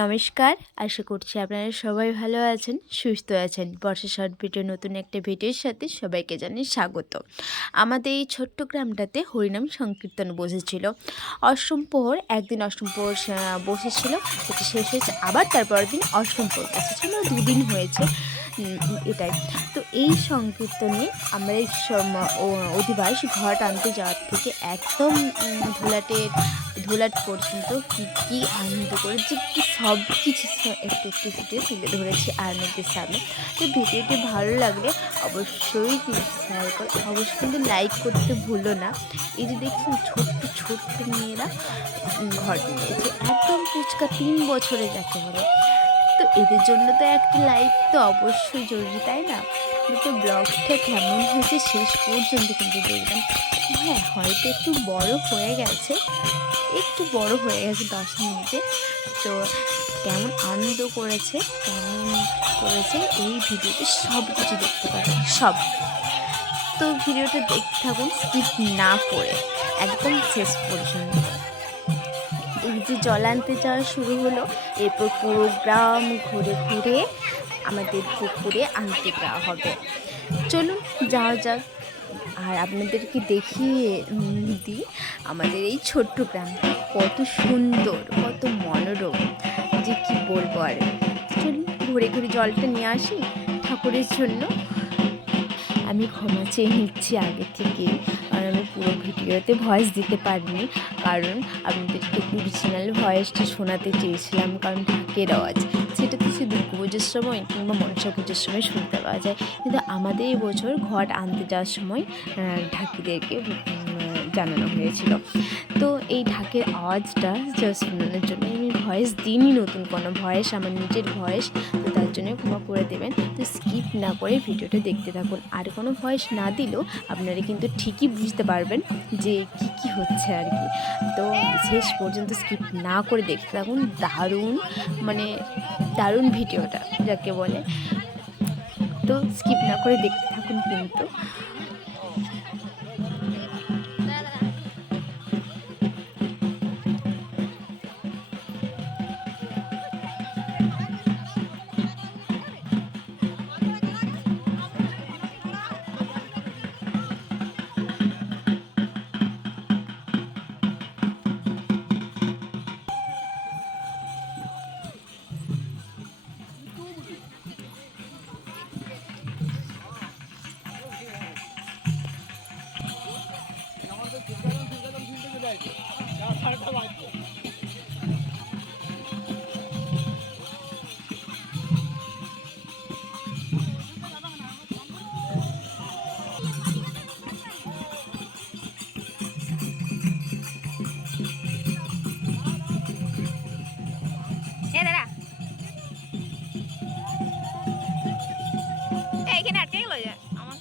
নমস্কার, আশা করছি আপনারা সবাই ভালো আছেন, সুস্থ আছেন। বর্ষা শর্ট ভিডিও নতুন একটা ভিডিওর সাথে সবাইকে জানাই স্বাগত। আমাদের এই ছোট্ট গ্রামটাতে হরিনাম সংকীর্তন বসেছিল। অষ্টম প্রহর, একদিন অষ্টম প্রহর বসেছিল, সেটা শেষ হয়েছে। আবার তারপরের দিন অষ্টম প্রহর বসেছিল, 2 দিন হয়েছে। এটাই তো এই সংকীর্তনে আমরা অধিবাস ঘট আনতে যাওয়ার থেকে একদম ধুলাট পর্যন্ত কী আনন্দ করেছি, সব কিছু একটু ভিডিও তুলে ধরেছি আপনাদের সামনে। তো ভিডিওটি ভালো লাগলে অবশ্যই কিন্তু শেয়ার করো, অবশ্যই কিন্তু লাইক করতে ভুলো না। এই যে দেখছেন ছোট্ট মেয়েরা ঘট নিয়েছে, একদম ফুচকা 3 বছরে যাকে বলে। তো এদের জন্য তো একটা লাইক তো অবশ্যই জরুরি, তাই না? তো ব্লগটা কেমন হয়েছে শেষ পর্যন্ত কিন্তু দেখবেন। হ্যাঁ, হয়তো একটু বড় হয়ে গেছে 10 মিনিটে। তো কেমন আনন্দ করেছে এই ভিডিওতে সব কিছু দেখতে পাবেন, সব। তো ভিডিওটা দেখতে থাকুন, স্কিপ না করে একদম শেষ পর্যন্ত। এই যে জল আনতে যাওয়া শুরু হলো, এরপর পুরো গ্রাম ঘুরে ঘুরে আমাদের পুকুরে আনতে যাওয়া হবে। চলুন যাওয়া যাক, আর আপনাদেরকে দেখিয়ে দিই আমাদের এই ছোট্ট গ্রামটা কত সুন্দর, কত মনোরম, যে কি বলবো। আর চলুন ঘুরে ঘুরে জলটা নিয়ে আসি ঠাকুরের জন্য। আমি ক্ষমা চেয়ে নিচ্ছি আগে থেকে, কারণ আমি পুরো ভিডিওতে ভয়েস দিতে পারিনি, কারণ আপনাদেরকে অরিজিনাল ভয়েসটা শোনাতে চেয়েছিলাম। কারণ ঢাকের আওয়াজ সেটা তো সে দুর্গা পুজোর সময় কিংবা মনসা পুজোর সময় শুনতে পাওয়া যায়, কিন্তু আমাদের এবছর ঘট আনতে যাওয়ার সময় ঢাকিদেরকে জানানো হয়েছিল। তো এই ঢাকের আওয়াজটা শোনানোর জন্য আমি ভয়েস দিইনি, নতুন কোনো ভয়েস, আমার নিজের ভয়েস। তো তার জন্য ক্ষমা করে দেবেন। তো স্কিপ না করে ভিডিওটা দেখতে থাকুন, আর কোনো ভয়েস না দিলেও আপনারা কিন্তু ঠিকই বুঝতে পারবেন যে কি হচ্ছে আর কি। তো শেষ পর্যন্ত স্কিপ না করে দেখতে থাকুন, দারুণ ভিডিওটা যাকে বলে। তো স্কিপ না করে দেখতে থাকুন কিন্তু। এইখানে আটকে গেল যে আমার।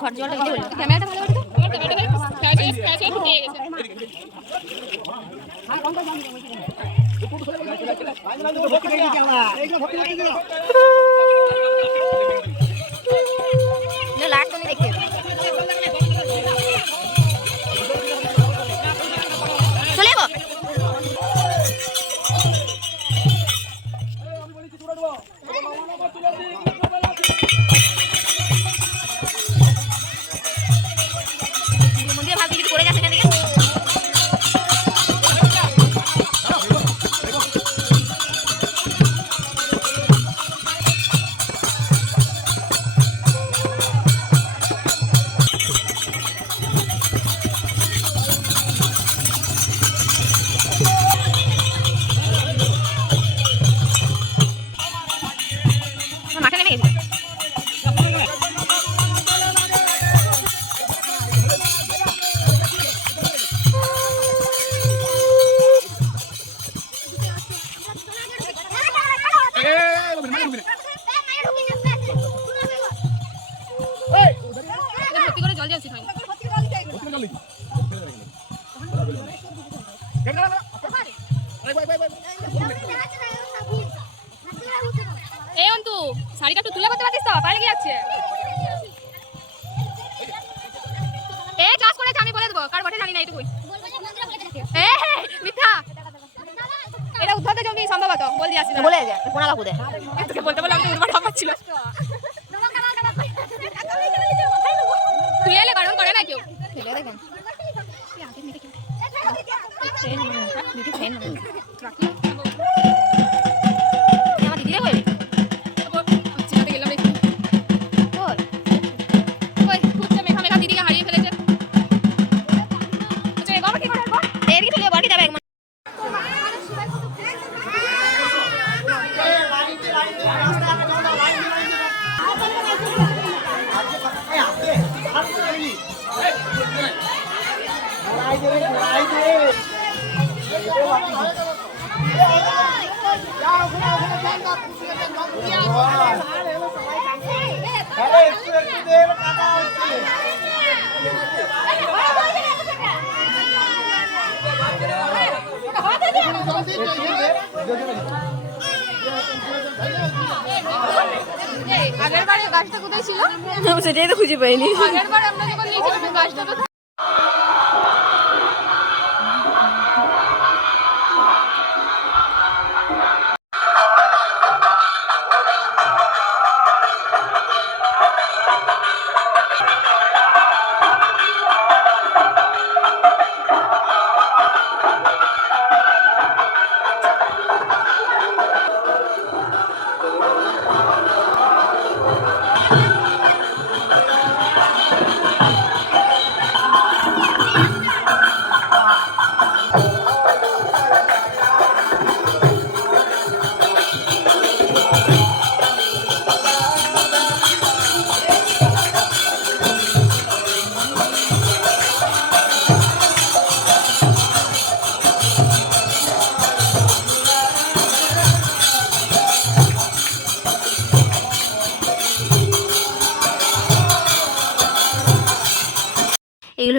ঘর জল ক্যামেরাটা ভালো লাইট তো দেখতে চলে যাবো। মন্দিরে ভাবছি কিছু পড়ে গেছে এখান থেকে। মাঠে নেমে গেছি। ভর্তি করে জল দিয়েছি এই অন্তু শাড়িটা একটু তুলে করতে পারতিস তো, পায়ে লেগে যাচ্ছে। এই ক্লাস করেছে আমি বলে দেবো, কার বটে জানি না এইটুকুই। মিথ্যা, এটা উদ্ধারতে জমি সম্ভবত বল দিয়ে আসছি বলে যা কোনা কাকু দে তোকে বলতে বলে আমি উড়বার ভাব পাচ্ছিল। তুই এলে কারণ করে না কেউ ফেলে দেখেন আমার দিদিরা কই গেলাম খুঁজছে মেঘা মেঘা দিদিকে হারিয়ে ফেলেছে। বাবা কি করে এর কি তুলে বাড়ি যাবে এক আগের বারে গাছটা কোথায় ছিল সেটাই তো খুঁজে পাইনি। আগের বার আমরা যখন নিয়েছিলাম গাছটা তো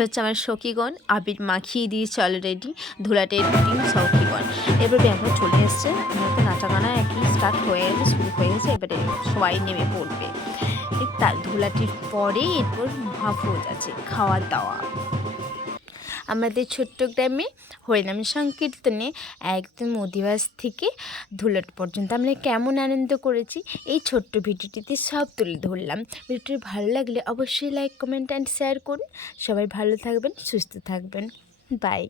হচ্ছে আমার সখীগণ, আবির মাখিয়ে দিয়েছে অলরেডি, ধুলাটের রুটিন সখীগণ। এবার ব্যাপার চলে এসছে, আমার তো নাচা গানা একই স্টার্ট হয়ে গেছে, শুরু হয়ে গেছে। এবারে সবাই নেমে পড়বে। তার ধুলাটির পরে এরপর মহাভোজ আছে, খাওয়া দাওয়া। আমাদের ছোট্ট গ্রামে হরিনাম সংকীর্তনে একদম অধিবাস থেকে ধুলাট পর্যন্ত আমরা কেমন আনন্দ করেছি এই ছোট্ট ভিডিওটিতে সব তুলে ধরলাম। ভিডিওটি ভালো লাগলে অবশ্যই লাইক, কমেন্ট অ্যান্ড শেয়ার করুন। সবাই ভালো থাকবেন, সুস্থ থাকবেন। বাই।